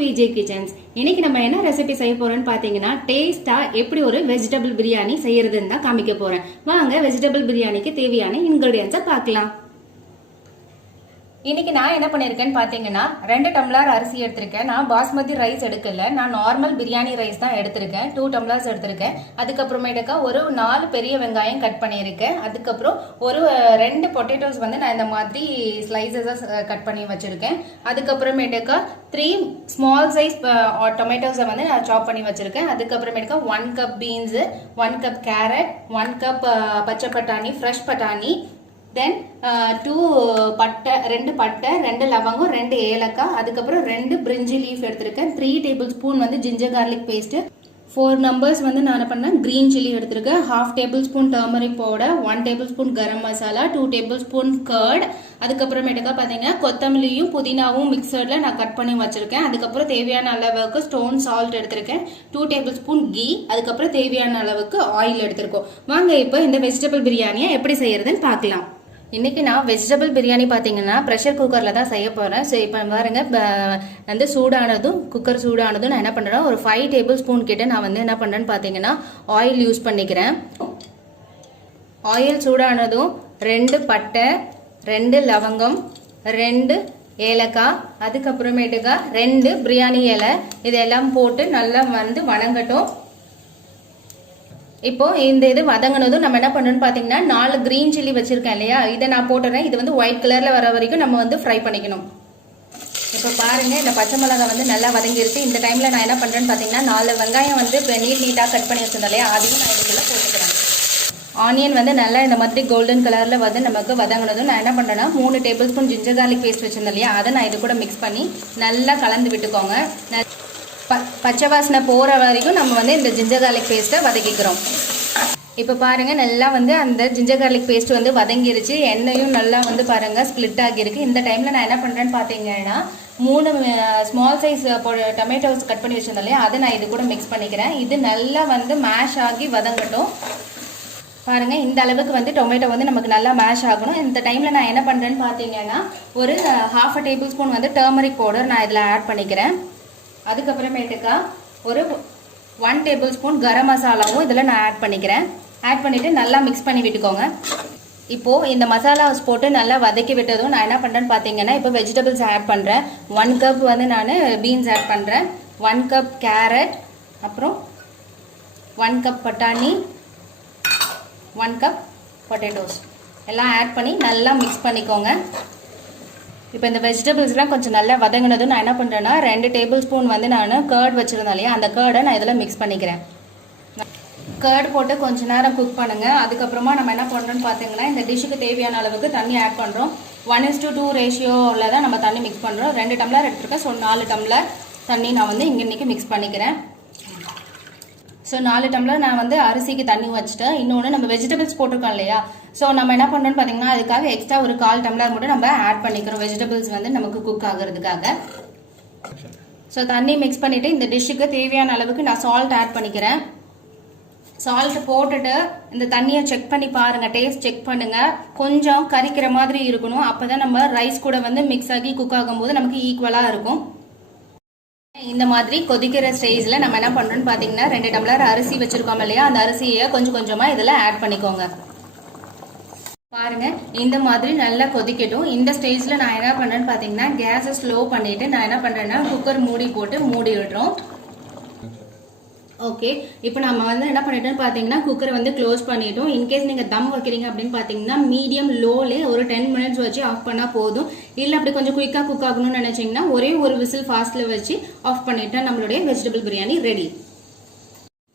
VJ Kitchens. இன்னைக்கு நம்ம என்ன ரெசிபி செய்ய போறோம்னு பாத்தீங்கன்னா டேஸ்டா எப்படி ஒரு வெஜிடபிள் பிரியாணி செய்யறதுன்னு தான் காமிக்க போறேன். வாங்க வெஜிடபிள் பிரியாணிக்கு தேவையான இன்கிரிடியன்ட்ஸை பார்க்கலாம். இன்னைக்கு நான் என்ன பண்ணிருக்கேன்னு பாத்தீங்கன்னா 2 டம்ளர் அரிசி எடுத்திருக்கேன். நான் பாஸ்மதி ரைஸ் எடுக்கல, நான் நார்மல் பிரியாணி ரைஸ் தான் எடுத்திருக்கேன். 2 டம்ளர்ஸ் எடுத்திருக்கேன். அதுக்கப்புறமேட்டுக்கா ஒரு 4 பெரிய வெங்காயம் கட் பண்ணியிருக்கேன். அதுக்கப்புறம் ஒரு 2 பொட்டேட்டோஸ் வந்து நான் இந்த மாதிரி ஸ்லைசஸா கட் பண்ணி வச்சிருக்கேன். அதுக்கப்புறமேட்டுக்கா 3 ஸ்மால் சைஸ் டொமேட்டோஸை வந்து நான் சாப் பண்ணி வச்சிருக்கேன். அதுக்கப்புறமேட்டுக்கா 1 cup beans, 1 cup carrot, 1 cup பச்சை பட்டாணி, ஃப்ரெஷ் பட்டாணி, தென் 2 பட்டை, 2 பட்டை, 2 லவங்கம், 2 ஏலக்காய், அதுக்கப்புறம் 2 பிரிஞ்சி லீஃப் எடுத்திருக்கேன். 3 டேபிள் ஸ்பூன் வந்து ஜிஞ்சர் கார்லிக் பேஸ்ட், 4 நம்பர்ஸ் வந்து நான் என்ன பண்ணேன் கிரீன் சில்லி எடுத்திருக்கேன். 1/2 tablespoon turmeric powder, 1 tablespoon garam masala, 2 tablespoon curd, அதுக்கப்புறமேட்டுக்கா பார்த்தீங்கன்னா கொத்தமல்லியும் புதினாவும் மிக்சர்ல நான் கட் பண்ணி வச்சிருக்கேன். அதுக்கப்புறம் தேவையான அளவுக்கு ஸ்டோன் சால்ட் எடுத்திருக்கேன். 2 டேபிள் ஸ்பூன் கீ, அதுக்கப்புறம் தேவையான அளவுக்கு ஆயில் எடுத்திருக்கோம். வாங்க இப்போ இந்த வெஜிடபிள் பிரியாணியை எப்படி செய்யறதுன்னு பார்க்கலாம். இன்னைக்கு நான் வெஜிடபிள் பிரியாணி பார்த்தீங்கன்னா ப்ரெஷர் குக்கரில் தான் செய்ய போகிறேன். ஸோ இப்போ பாருங்க வந்து சூடானதும் குக்கர் சூடானதும் நான் என்ன பண்ணுறேன், ஒரு 5 டேபிள் ஸ்பூன் கிட்ட நான் வந்து என்ன பண்ணுறேன்னு பார்த்தீங்கன்னா ஆயில் யூஸ் பண்ணிக்கிறேன். ஆயில் சூடானதும் 2 பட்டை, 2 லவங்கம், 2 ஏலக்காய், அதுக்கப்புறமேட்டுக்கா 2 பிரியாணி இலை, இதெல்லாம் போட்டு நல்லா வந்து வணங்கட்டும். இப்போ இந்த இது வதங்கினதும் நம்ம என்ன பண்ணணும்னு பாத்தீங்கன்னா 4 கிரீன் சில்லி வச்சிருக்கேன் இல்லையா, இதை நான் போட்டுறேன். இது வந்து ஒயிட் கலர்ல வர வரைக்கும் நம்ம வந்து ஃப்ரை பண்ணிக்கணும். இப்போ பாருங்க இந்த பச்சை மிளகாய் வந்து நல்லா வதங்கிருச்சு. இந்த டைம்ல நான் என்ன பண்றேன்னு பாத்தீங்கன்னா 4 வெங்காயம் வந்து நீட்டா கட் பண்ணி வச்சிருந்தேன் இல்லையா, அதையும் நான் இதுக்குள்ள போட்டுக்கிறேன். ஆனியன் வந்து நல்லா இந்த மாதிரி கோல்டன் கலர்ல வந்து நமக்கு வதங்கினதும் நான் என்ன பண்றேன்னா 3 tablespoon ginger garlic paste வச்சிருந்தேன் இல்லையா, அதை நான் இது கூட மிக்ஸ் பண்ணி நல்லா கலந்து விட்டுக்கோங்க. பச்சை வாசனை போற வரைக்கும் நம்ம வந்து இந்த ஜிஞ்சர் கார்லிக் பேஸ்ட்டை வதக்கிக்கிறோம். இப்போ பாருங்க நல்லா வந்து அந்த ஜிஞ்சர் கார்லிக் பேஸ்ட் வந்து வதங்கிருச்சு. எண்ணெயும் நல்லா வந்து பாருங்க ஸ்பிளிட் ஆகிருக்கு. இந்த டைம்ல நான் என்ன பண்றேன்னு பாத்தீங்கன்னா 3 ஸ்மால் சைஸ் டொமேட்டோஸ் கட் பண்ணி வச்சிருந்தேன் இல்லையா, அதை நான் இது கூட மிக்ஸ் பண்ணிக்கிறேன். இது நல்லா வந்து மேஷ் ஆகி வதங்கட்டும். பாருங்க இந்த அளவுக்கு வந்து டொமேட்டோ வந்து நமக்கு நல்லா மேஷ் ஆகணும். இந்த டைம்ல நான் என்ன பண்றேன்னு பாத்தீங்கன்னா ஒரு 1/2 டேபிள் ஸ்பூன் வந்து டர்மரிக் பவுடர் நான் இதுல ஆட் பண்ணிக்கிறேன். அதுக்கப்புறமேட்டுக்கா ஒரு 1 டேபிள் ஸ்பூன் கரம் மசாலாவும் இதில் நான் ஆட் பண்ணிக்கிறேன். ஆட் பண்ணிவிட்டு நல்லா மிக்ஸ் பண்ணி விட்டுக்கோங்க. இப்போது இந்த மசாலாஸ் போட்டு நல்லா வதக்கி விட்டதும் நான் என்ன பண்ணுறேன்னு பார்த்தீங்கன்னா இப்போ வெஜிடபிள்ஸ் ஆட் பண்ணுறேன். 1 கப் வந்து நான் பீன்ஸ் ஆட் பண்ணுறேன், 1 கப் கேரட், அப்புறம் 1 கப் பட்டாணி, 1 கப் பொட்டேட்டோஸ் எல்லாம் ஆட் பண்ணி நல்லா மிக்ஸ் பண்ணிக்கோங்க. இப்போ இந்த வெஜிடபிள்ஸ்லாம் கொஞ்சம் நல்லா வதங்கினதும் நான் என்ன பண்ணுறேன்னா 2 டேபிள் ஸ்பூன் வந்து நான் கர்ட் வச்சுருந்தேன் இல்லையா, அந்த கர்டை நான் இதில் மிக்ஸ் பண்ணிக்கிறேன். கர்ட் போட்டு கொஞ்சம் நேரம் குக் பண்ணுங்கள். அதுக்கப்புறமா நம்ம என்ன பண்ணுறோன்னு பார்த்தீங்கன்னா இந்த டிஷ்ஷுக்கு தேவையான அளவுக்கு தண்ணி ஆட் பண்ணுறோம். 1:2 ரேஷியோவில் தான் நம்ம தண்ணி மிக்ஸ் பண்ணுறோம். 2 டம்ளர் எடுத்துருக்கேன். ஸோ 4 டம்ளர் தண்ணி நான் வந்து இன்றைக்கி மிக்ஸ் பண்ணிக்கிறேன். ஸோ 4 டம்ளர் நான் வந்து அரிசிக்கு தண்ணி வச்சுட்டேன். இன்னொன்று நம்ம வெஜிடபிள்ஸ் போட்டிருக்கோம் இல்லையா, ஸோ நம்ம என்ன பண்ணுறோன்னு பார்த்தீங்கன்னா அதுக்காக எக்ஸ்ட்ரா ஒரு 1/4 டம்ளர் மட்டும் நம்ம ஆட் பண்ணிக்கிறோம் வெஜிடபிள்ஸ் வந்து நமக்கு குக் ஆகுறதுக்காக. ஸோ தண்ணி மிக்ஸ் பண்ணிவிட்டு இந்த டிஷ்ஷுக்கு தேவையான அளவுக்கு நான் சால்ட் ஆட் பண்ணிக்கிறேன். சால்ட் போட்டுட்டு இந்த தண்ணியை செக் பண்ணி பாருங்கள், டேஸ்ட் செக் பண்ணுங்கள். கொஞ்சம் கரிக்கிற மாதிரி இருக்கணும், அப்போ தான் நம்ம ரைஸ் கூட வந்து மிக்ஸ் ஆகி குக் ஆகும்போது நமக்கு ஈக்குவலாக இருக்கும். இந்த மாதிரி கொதிக்கிற ஸ்டேஜ்ல நம்ம என்ன பண்றோம்னு பாத்தீங்கன்னா 2 டம்ளர் அரிசி வச்சிருக்கோம் இல்லையா, அந்த அரிசியை கொஞ்சம் கொஞ்சமா இதுல ஆட் பண்ணிக்கோங்க. பாருங்க இந்த மாதிரி நல்லா கொதிக்கட்டும். இந்த ஸ்டேஜ்ல நான் என்ன பண்றேன்னு பாத்தீங்கன்னா கேஸை ஸ்லோ பண்ணிட்டு நான் என்ன பண்றேன்னா குக்கர் மூடி போட்டு மூடி விடுறோம். ஓகே, இப்போ நம்ம வந்து என்ன பண்ணிட்டோம்னு பார்த்தீங்கன்னா குக்கரை வந்து க்ளோஸ் பண்ணிட்டோம். இன்கேஸ் நீங்கள் தம் வைக்கிறீங்க அப்படின்னு பார்த்தீங்கன்னா மீடியம் லோலே ஒரு 10 மினிட்ஸ் வச்சு ஆஃப் பண்ணால் போதும். இல்லை அப்படி கொஞ்சம் குயிக்காக குக் ஆகணும்னு நினச்சிங்கன்னா ஒரே ஒரு விசில் ஃபாஸ்ட்டில் வச்சு ஆஃப் பண்ணிட்டா நம்மளுடைய வெஜிடபிள் பிரியாணி ரெடி.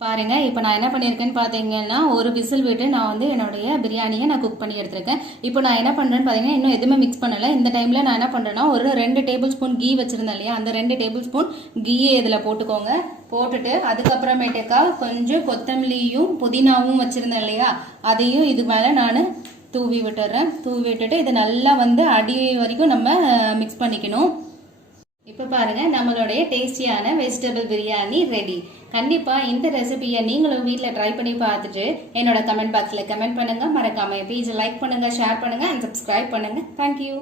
பாருங்க இப்போ நான் என்ன பண்ணியிருக்கேன்னு பார்த்தீங்கன்னா ஒரு விசில் விட்டு நான் வந்து என்னுடைய பிரியாணியை நான் குக் பண்ணி எடுத்திருக்கேன். இப்போ நான் என்ன பண்ணுறேன்னு பார்த்தீங்கன்னா இன்னும் எதுவுமே மிக்ஸ் பண்ணலை. இந்த டைமில் நான் என்ன பண்ணுறேன்னா ஒரு 2 டேபிள் ஸ்பூன் கீ வச்சுருந்தேன் இல்லையா, அந்த 2 டேபிள் ஸ்பூன் கீயை இதில் போட்டுக்கோங்க. போட்டுட்டு அதுக்கப்புறமேட்டுக்கா கொஞ்சம் கொத்தமல்லியும் புதினாவும் வச்சுருந்தேன் இல்லையா, அதையும் இது மேலே நான் தூவி விட்டுறேன். தூவி விட்டுட்டு இது நல்லா வந்து அடி வரைக்கும் நம்ம மிக்ஸ் பண்ணிக்கணும். இப்போ பாருங்க நம்மளுடைய டேஸ்டியான வெஜிடபிள் பிரியாணி ரெடி. கண்டிப்பா இந்த ரெசிபியை நீங்களும் வீட்டில் ட்ரை பண்ணி பார்த்துட்டு என்னோட கமெண்ட் பாக்ஸில் கமெண்ட் பண்ணுங்க. மறக்காம பேஜை லைக் பண்ணுங்க, ஷேர் பண்ணுங்க அண்ட் சப்ஸ்கிரைப் பண்ணுங்க. தேங்க்யூ.